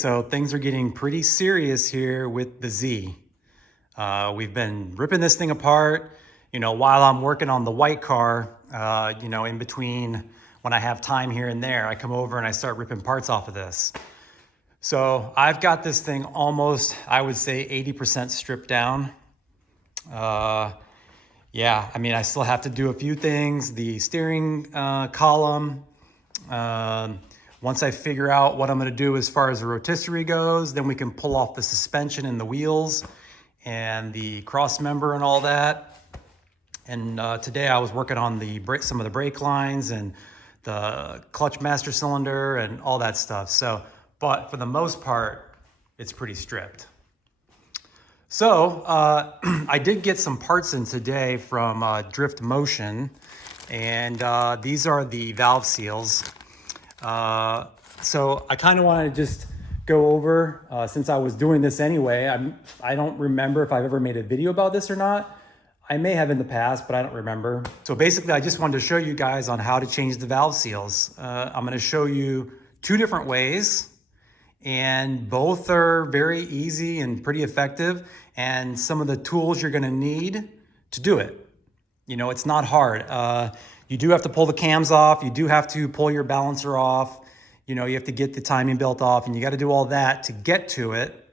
So things are getting pretty serious here with the Z. We've been ripping this thing apart, while I'm working on the white car, in between when I have time here and there, I come over and I start ripping parts off of this. So I've got this thing almost, I would say 80% stripped down. I still have to do a few things. The steering column, once I figure out what I'm gonna do as far as the rotisserie goes, then we can pull off the suspension and the wheels and the cross member and all that. And today I was working on some of the brake lines and the clutch master cylinder and all that stuff. But for the most part, it's pretty stripped. So I did get some parts in today from Drift Motion, and these are the valve seals. So I kind of want to just go over, since I was doing this anyway, I don't remember if I've ever made a video about this or not. I may have in the past, but I don't remember. So basically I just wanted to show you guys on how to change the valve seals. I'm going to show you two different ways, and both are very easy and pretty effective, and some of the tools you're going to need to do it. It's not hard. You do have to pull the cams off. You do have to pull your balancer off. You have to get the timing belt off, and you got to do all that to get to it.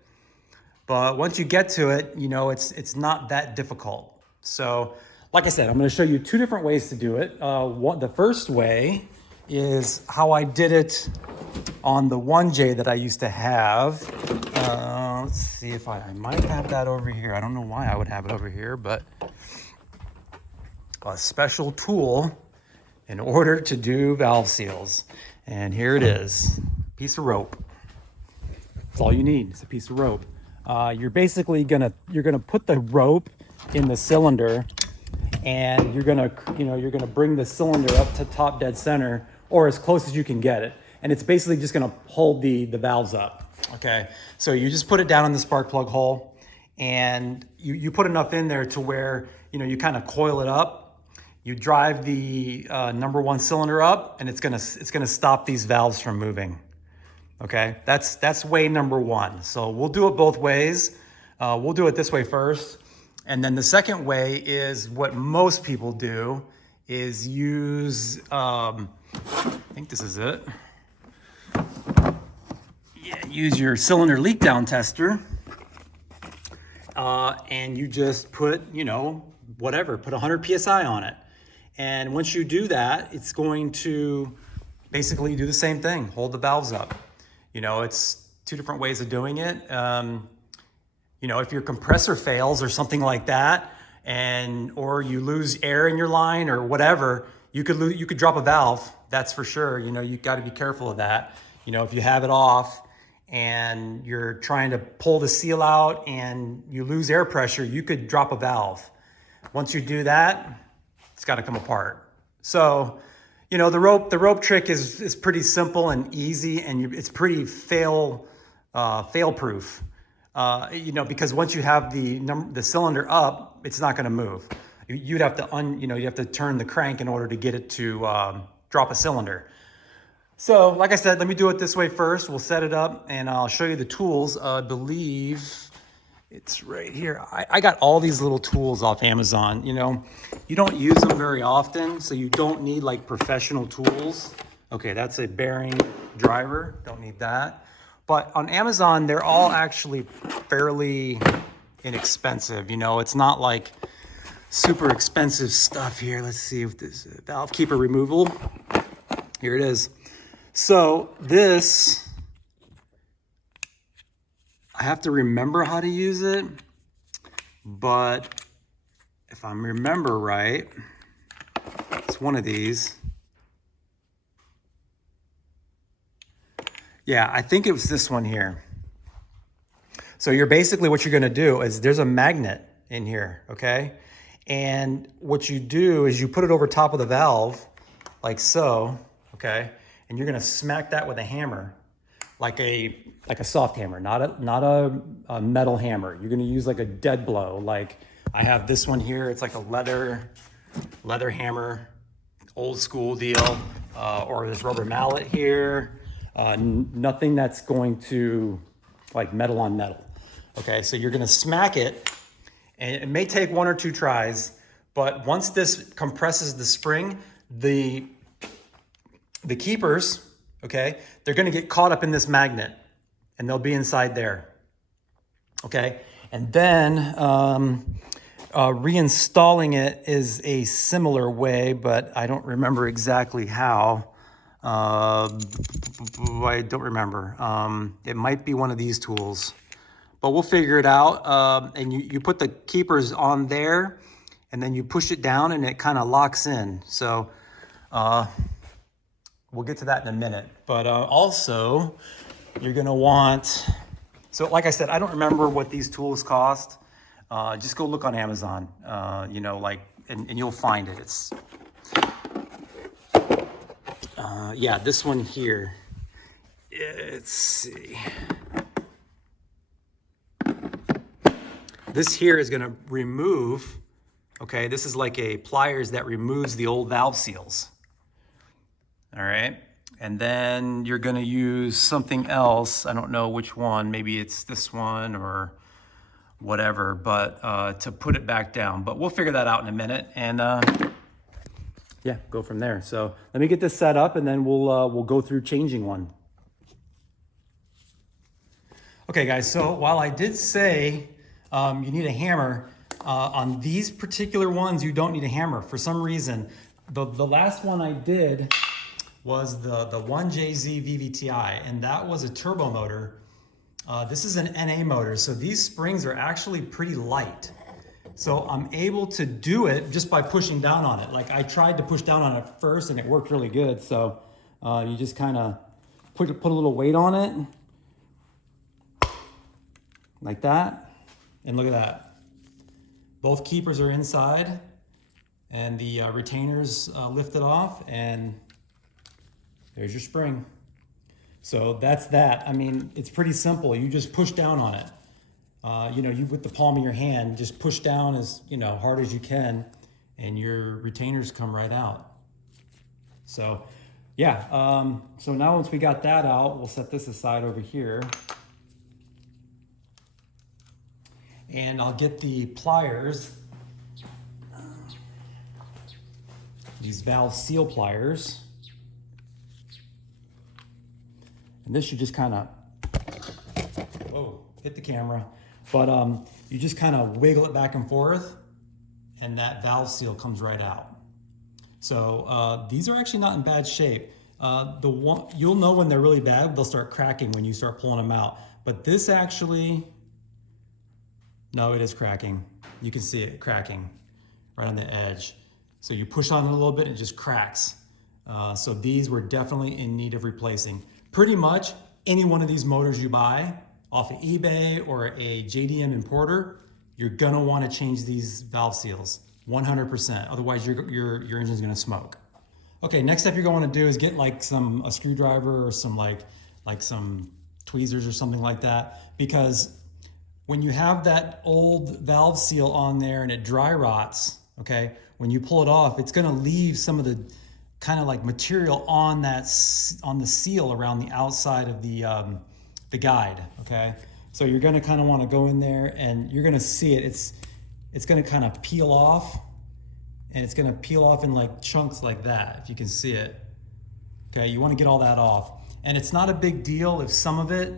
But once you get to it, it's not that difficult. So like I said, I'm going to show you two different ways to do it. The first way is how I did it on the 1J that I used to have. Let's see if I might have that over here. I don't know why I would have it over here, but a special tool in order to do valve seals. And here it is, piece of rope. That's all you need, is a piece of rope. You're basically gonna put the rope in the cylinder, and you're gonna bring the cylinder up to top dead center, or as close as you can get it. And it's basically just gonna hold the valves up. Okay, so you just put it down in the spark plug hole, and you put enough in there to where you kind of coil it up. You drive the number one cylinder up, and it's gonna stop these valves from moving. Okay, that's way number one. So we'll do it both ways. We'll do it this way first, and then the second way is what most people do is use. I think this is it. Yeah, use your cylinder leak down tester, and you just put put 100 psi on it. And once you do that, it's going to basically do the same thing, hold the valves up. It's two different ways of doing it. If your compressor fails or something like that, or you lose air in your line or whatever, you could drop a valve, that's for sure. You got to be careful of that. If you have it off and you're trying to pull the seal out and you lose air pressure, you could drop a valve. Once you do that, it's got to come apart. So, the rope trick is pretty simple and easy, and it's pretty fail proof. Because once you have the cylinder up, it's not going to move. You'd have to turn the crank in order to get it to drop a cylinder. So, like I said, let me do it this way first. We'll set it up, and I'll show you the tools. I believe it's right here. I got all these little tools off Amazon. You don't use them very often, so you don't need like professional tools. Okay, that's a bearing driver. Don't need that. But on Amazon, they're all actually fairly inexpensive. It's not like super expensive stuff here. Let's see if this valve keeper removal. Here it is. So this, I have to remember how to use it, but if I remember right, it's one of these. Yeah, I think it was this one here. So what you're gonna do is there's a magnet in here, okay? And what you do is you put it over top of the valve, like so, okay? And you're gonna smack that with a hammer, like a soft hammer, not a metal hammer. You're gonna use like a dead blow. Like I have this one here. It's like a leather hammer, old school deal, or this rubber mallet here. Nothing that's going to like metal on metal. Okay, so you're gonna smack it, and it may take 1 or 2 tries, but once this compresses the spring, the keepers, okay, they're gonna get caught up in this magnet and they'll be inside there, okay? And then reinstalling it is a similar way, but I don't remember exactly how. I don't remember. It might be one of these tools, but we'll figure it out. And you put the keepers on there, and then you push it down and it kind of locks in. So we'll get to that in a minute. But also, you're gonna want, so like I said, I don't remember what these tools cost. Just go look on Amazon, you know, like, and you'll find it. It's, yeah, this one here. Let's see. This here is gonna remove, okay, this is like a pliers that removes the old valve seals. All right, and then you're gonna use something else. I don't know which one, maybe it's this one or whatever, but to put it back down. But we'll figure that out in a minute, and yeah, go from there. So let me get this set up, and then we'll go through changing one. Okay, guys. So while I did say you need a hammer, on these particular ones you don't need a hammer for some reason. The last one I did was the 1JZ VVTi, and that was a turbo motor. This is an NA motor, so these springs are actually pretty light. So I'm able to do it just by pushing down on it. Like I tried to push down on it first and it worked really good. So you just kind of put a little weight on it like that. And look at that. Both keepers are inside and the retainers lifted off, and there's your spring. So that's that. I mean, it's pretty simple. You just push down on it. You know, you with the palm of your hand, just push down as, you know, hard as you can, and your retainers come right out. So yeah, so now once we got that out, we'll set this aside over here. And I'll get the pliers, these valve seal pliers. And this should just kind of, whoa, hit the camera. But you just kind of wiggle it back and forth, and that valve seal comes right out. So these are actually not in bad shape. You'll know when they're really bad. They'll start cracking when you start pulling them out. But this actually, no, it is cracking. You can see it cracking right on the edge. So you push on it a little bit, and it just cracks. So these were definitely in need of replacing. Pretty much any one of these motors you buy off of eBay or a JDM importer, you're gonna wanna change these valve seals, 100%. Otherwise your engine's gonna smoke. Okay, next step you're gonna wanna do is get like a screwdriver or some like some tweezers or something like that, because when you have that old valve seal on there and it dry rots, okay, when you pull it off, it's gonna leave some of the kind of like material on the seal around the outside of the guide, okay? So you're gonna kind of want to go in there, and you're gonna see it. It's gonna kind of peel off, and it's gonna peel off in like chunks like that, if you can see it. Okay, you want to get all that off. And it's not a big deal if some of it,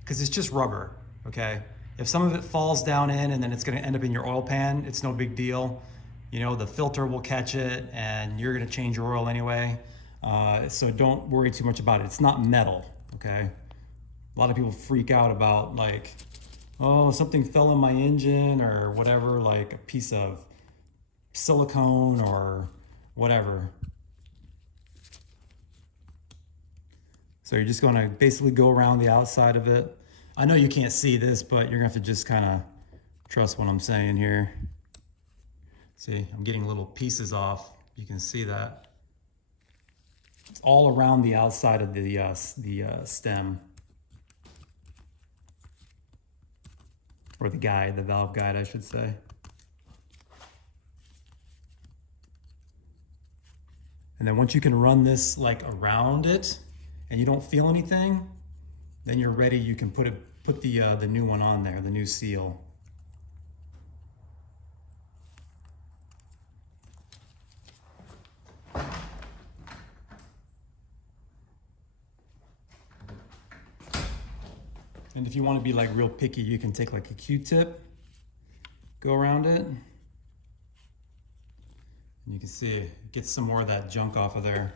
because it's just rubber, okay? If some of it falls down in and then it's gonna end up in your oil pan, it's no big deal. You know, the filter will catch it, and you're gonna change your oil anyway. So don't worry too much about it. It's not metal, okay? A lot of people freak out about like, oh, something fell in my engine or whatever, like a piece of silicone or whatever. So you're just gonna basically go around the outside of it. I know you can't see this, but you're gonna have to just kind of trust what I'm saying here. See, I'm getting little pieces off. You can see that. It's all around the outside of the stem. Or the guide, the valve guide, I should say. And then once you can run this like around it, and you don't feel anything, then you're ready. You can put the new one on there, the new seal. And if you want to be like real picky, you can take like a Q-tip, go around it, and you can see it gets some more of that junk off of there.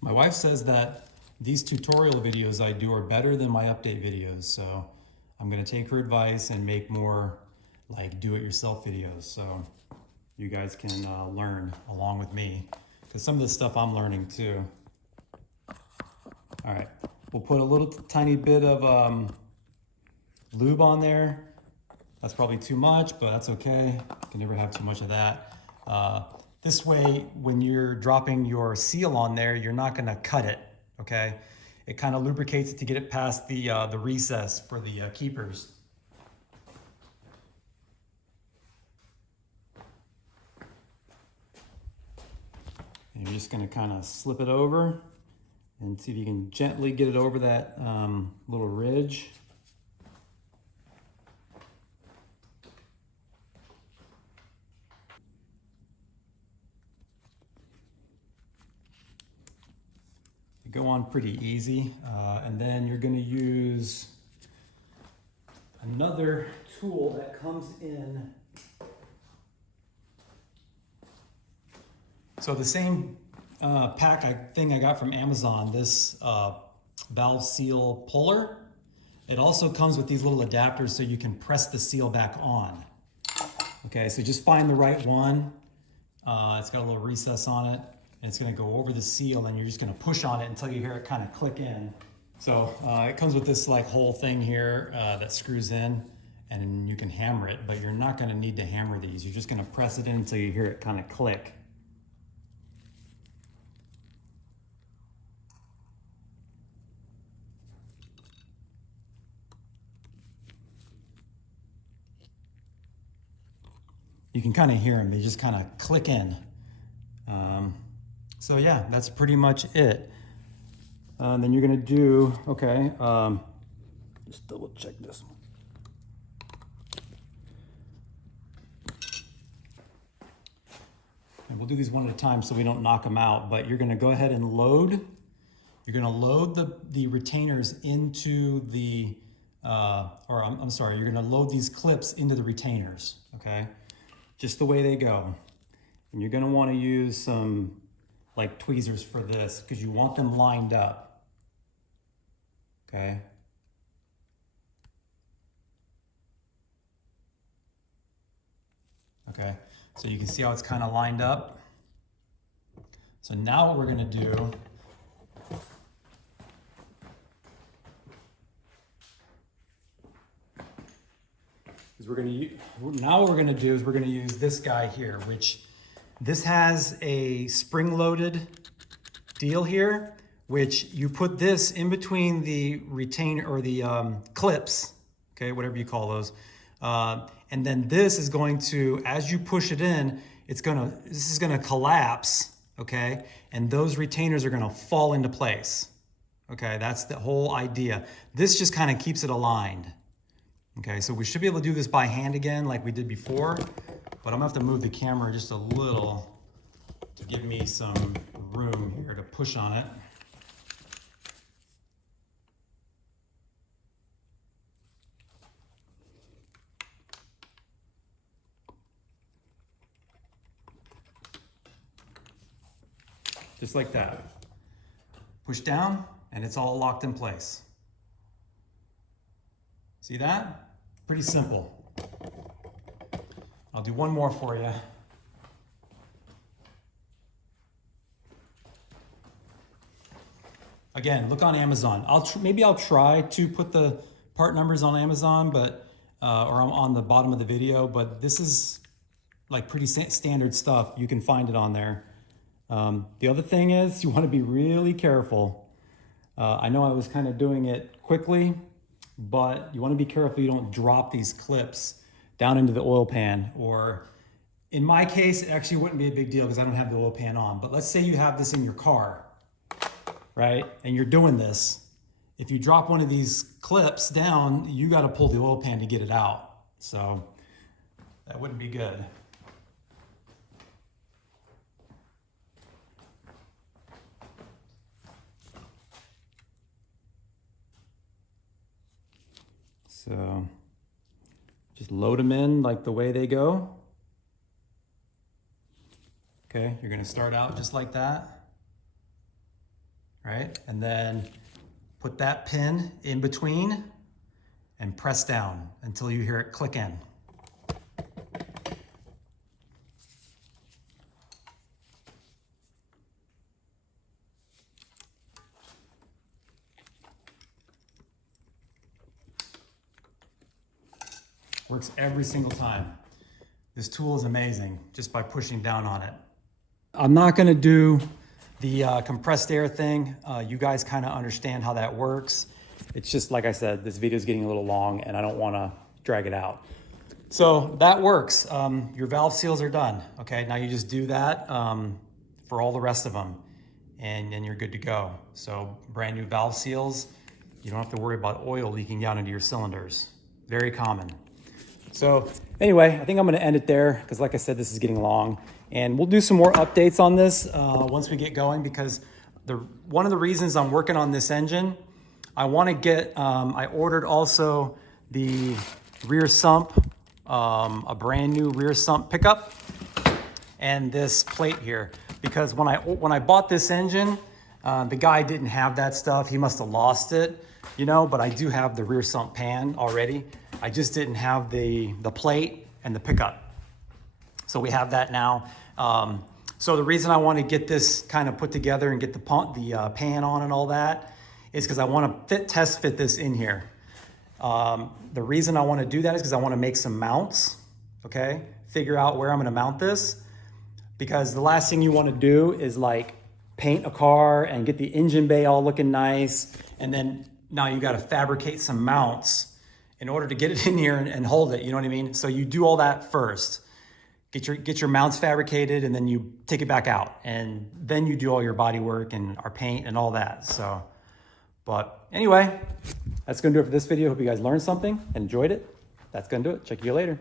My wife says that these tutorial videos I do are better than my update videos, so I'm gonna take her advice and make more like do-it-yourself videos, so you guys can learn along with me, because some of this stuff I'm learning too. All right, we'll put a little tiny bit of lube on there. That's probably too much, but that's okay. You can never have too much of that. This way, when you're dropping your seal on there, you're not gonna cut it, okay? It kind of lubricates it to get it past the recess for the keepers. And you're just gonna kind of slip it over and see if you can gently get it over that little ridge. Go on pretty easy, and then you're going to use another tool that comes in. So the same thing I got from Amazon, this valve seal puller, it also comes with these little adapters so you can press the seal back on. Okay, so just find the right one. It's got a little recess on it. And it's gonna go over the seal, and you're just gonna push on it until you hear it kind of click in. So it comes with this like whole thing here that screws in, and you can hammer it, but you're not gonna need to hammer these. You're just gonna press it in until you hear it kind of click. You can kind of hear them, they just kind of click in. So yeah, that's pretty much it. Then you're gonna do, okay, just double check this one. And we'll do these one at a time so we don't knock them out, but you're gonna go ahead and load. You're gonna load the retainers into the, I'm sorry, you're gonna load these clips into the retainers, okay? Just the way they go. And you're gonna wanna use some like tweezers for this because you want them lined up, okay? Okay, so you can see how it's kind of lined up. So now what we're gonna do is we're gonna use this guy here, which this has a spring-loaded deal here, which you put this in between the retainer or the clips, okay, whatever you call those, and then this is going to, as you push it in, this is gonna collapse, okay, and those retainers are gonna fall into place, okay. That's the whole idea. This just kind of keeps it aligned. Okay, so we should be able to do this by hand again like we did before, but I'm gonna have to move the camera just a little to give me some room here to push on it. Just like that. Push down and it's all locked in place. See that? Pretty simple. I'll do one more for you. Again, look on Amazon. Maybe I'll try to put the part numbers on Amazon, but or on the bottom of the video. But this is like pretty standard stuff. You can find it on there. The other thing is you want to be really careful. I know I was kind of doing it quickly, but you want to be careful you don't drop these clips down into the oil pan. Or in my case, it actually wouldn't be a big deal because I don't have the oil pan on. But let's say you have this in your car, right? And you're doing this. If you drop one of these clips down, you got to pull the oil pan to get it out. So that wouldn't be good. So just load them in like the way they go. Okay, you're gonna start out just like that, right? And then put that pin in between and press down until you hear it click in. Works every single time. This tool is amazing just by pushing down on it. I'm not gonna do the compressed air thing. You guys kind of understand how that works. It's just, like I said, this video is getting a little long and I don't wanna drag it out. So that works. Your valve seals are done. Okay, now you just do that for all the rest of them and then you're good to go. So brand new valve seals, you don't have to worry about oil leaking down into your cylinders. Very common. So anyway, I think I'm gonna end it there because like I said, this is getting long and we'll do some more updates on this once we get going because one of the reasons I'm working on this engine, I wanna get, I ordered also the rear sump, a brand new rear sump pickup and this plate here because when I bought this engine, the guy didn't have that stuff. He must've lost it, you know, but I do have the rear sump pan already. I just didn't have the plate and the pickup. So we have that now. So the reason I want to get this kind of put together and get the pan on and all that is because I want to test fit this in here. The reason I want to do that is because I want to make some mounts, okay? Figure out where I'm going to mount this because the last thing you want to do is like paint a car and get the engine bay all looking nice. And then now you got to fabricate some mounts in order to get it in here and hold it, you know what I mean? So you do all that first. Get your mounts fabricated and then you take it back out. And then you do all your body work and our paint and all that. So, but anyway, that's gonna do it for this video. Hope you guys learned something and enjoyed it. That's gonna do it. Check you later.